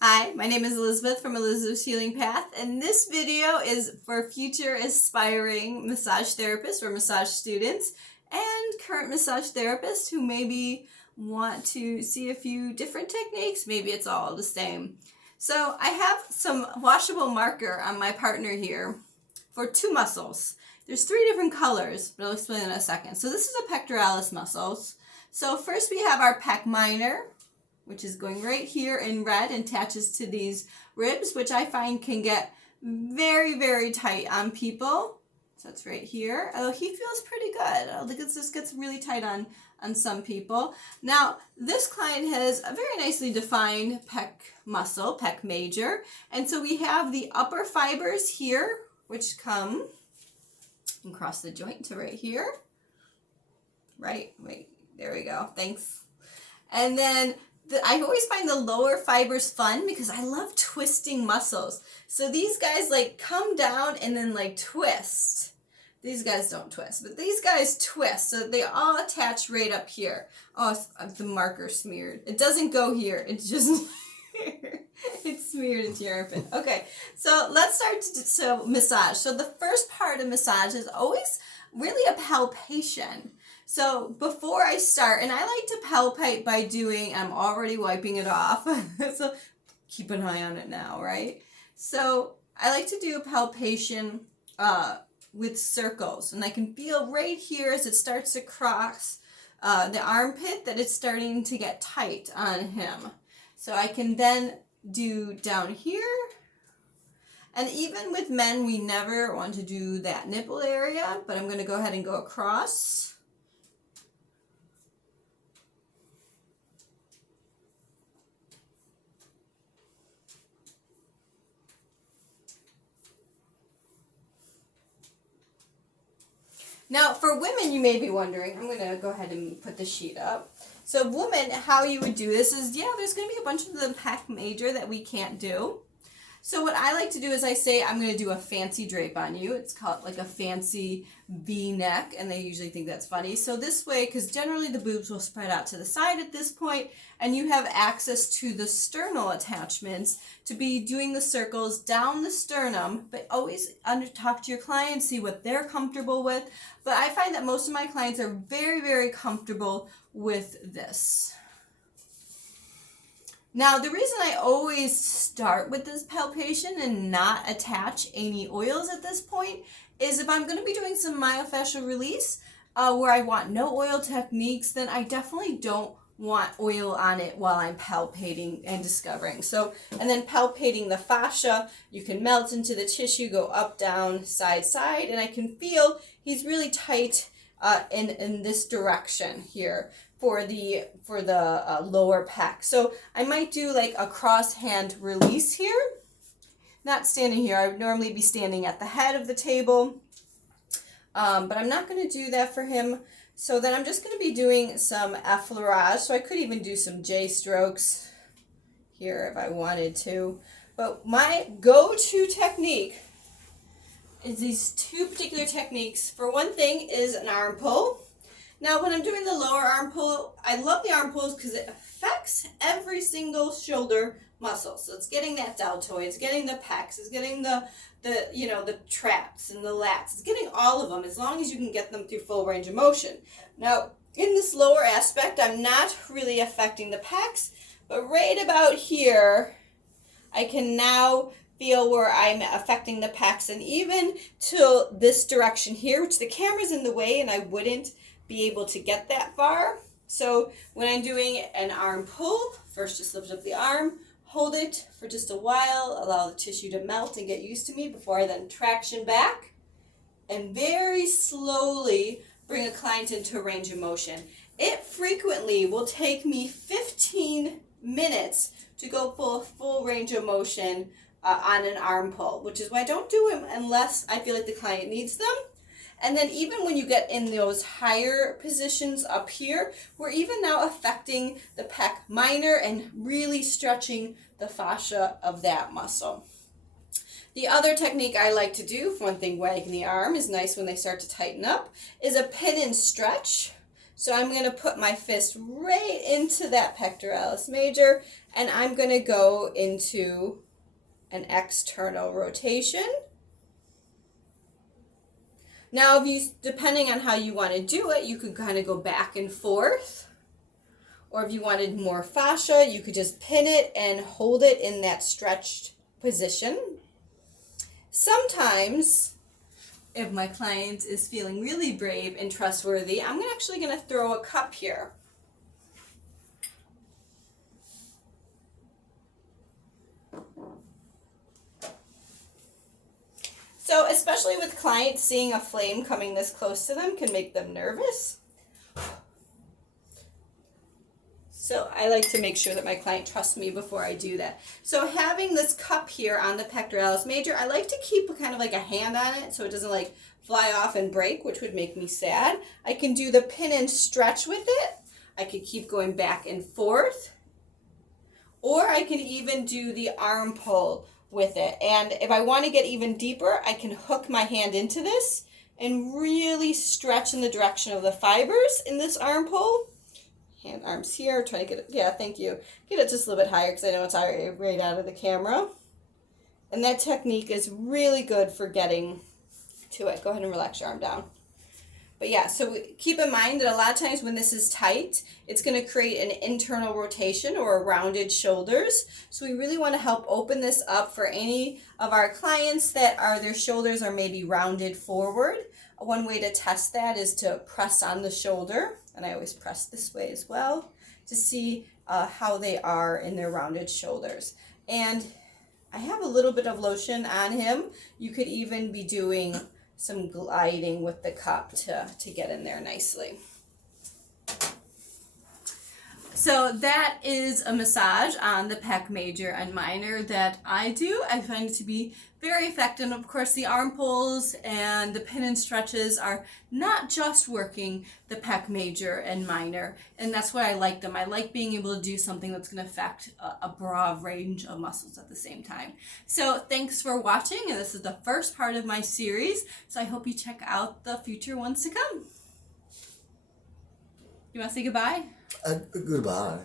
Hi, my name is Elizabeth from Elizabeth's Healing Path, and this video is for future aspiring massage therapists or massage students and current massage therapists who maybe want to see a few different techniques. Maybe it's all the same. So I have some washable marker on my partner here for two muscles. There's three different colors, but I'll explain in a second. So this is a pectoralis muscles. So first we have our pec minor, which is going right here in red and attaches to these ribs, which I find can get very, very tight on people. So it's right here. Although he feels pretty good. I think it just gets really tight on some people. Now, this client has a very nicely defined pec muscle, pec major. And so we have the upper fibers here, which come across the joint to right here. Right, wait, there we go, thanks. And then I always find the lower fibers fun because I love twisting muscles. So these guys like come down and then like twist. These guys don't twist, but these guys twist. So they all attach right up here. Oh, the marker smeared. It doesn't go here. It's just it's smeared into your armpit. Okay, so let's start to massage. So the first part of massage is always really a palpation. So before I start, and I like to palpate by doing, I'm already wiping it off, so keep an eye on it now, right? So I like to do a palpation with circles, and I can feel right here as it starts to cross the armpit that it's starting to get tight on him. So I can then do down here, and even with men, we never want to do that nipple area, but I'm going to go ahead and go across. Now, for women, you may be wondering, I'm going to go ahead and put the sheet up. So women, how you would do this is, yeah, there's going to be a bunch of the pec major that we can't do. So what I like to do is I say, I'm going to do a fancy drape on you. It's called like a fancy V-neck, and they usually think that's funny. So this way, because generally the boobs will spread out to the side at this point, and you have access to the sternal attachments to be doing the circles down the sternum, but always talk to your client, see what they're comfortable with. But I find that most of my clients are very, very comfortable with this. Now, the reason I always start with this palpation and not attach any oils at this point is if I'm going to be doing some myofascial release where I want no oil techniques, then I definitely don't want oil on it while I'm palpating and discovering. So, and then palpating the fascia, you can melt into the tissue, go up, down, side, side, and I can feel he's really tight in this direction here for the lower pec. So I might do like a cross hand release here. Not standing here. I would normally be standing at the head of the table, but I'm not going to do that for him. So then I'm just going to be doing some effleurage. So I could even do some J strokes here if I wanted to. But my go-to technique is these two particular techniques. For one thing is an arm pull. Now when I'm doing the lower arm pull, I love the arm pulls because it affects every single shoulder muscle. So it's getting that deltoid, it's getting the pecs, it's getting the traps and the lats. It's getting all of them as long as you can get them through full range of motion. Now in this lower aspect, I'm not really affecting the pecs, but right about here, I can now feel where I'm affecting the pecs, and even to this direction here, which the camera's in the way and I wouldn't be able to get that far. So when I'm doing an arm pull, first just lift up the arm, hold it for just a while, allow the tissue to melt and get used to me before I then traction back, and very slowly bring a client into range of motion. It frequently will take me 15 minutes to go full range of motion on an arm pull, which is why I don't do them unless I feel like the client needs them. And then even when you get in those higher positions up here, we're even now affecting the pec minor and really stretching the fascia of that muscle. The other technique I like to do, for one thing, wagging the arm is nice when they start to tighten up, is a pin and stretch. So I'm going to put my fist right into that pectoralis major, and I'm going to go into an external rotation. Now, depending on how you want to do it, you could kind of go back and forth. Or if you wanted more fascia, you could just pin it and hold it in that stretched position. Sometimes, if my client is feeling really brave and trustworthy, I'm actually going to throw a cup here. So especially with clients, seeing a flame coming this close to them can make them nervous. So I like to make sure that my client trusts me before I do that. So having this cup here on the pectoralis major, I like to keep kind of like a hand on it so it doesn't like fly off and break, which would make me sad. I can do the pin and stretch with it. I could keep going back and forth. Or I can even do the arm pull with it. And if I want to get even deeper, I can hook my hand into this and really stretch in the direction of the fibers in this arm pull. Hand, arms here, try to get it, yeah, thank you. Get it just a little bit higher because I know it's already right out of the camera. And that technique is really good for getting to it. Go ahead and relax your arm down. But yeah, so keep in mind that a lot of times when this is tight, it's going to create an internal rotation or rounded shoulders. So we really want to help open this up for any of our clients that their shoulders are maybe rounded forward. One way to test that is to press on the shoulder, and I always press this way as well, to see how they are in their rounded shoulders. And I have a little bit of lotion on him. You could even be doing some gliding with the cup to get in there nicely. So that is a massage on the pec major and minor that I do. I find it to be very effective. Of course, the arm pulls and the pin and stretches are not just working the pec major and minor, and that's why I like them. I like being able to do something that's going to affect a broad range of muscles at the same time. So thanks for watching, and this is the first part of my series, so I hope you check out the future ones to come. You want to say goodbye? Goodbye.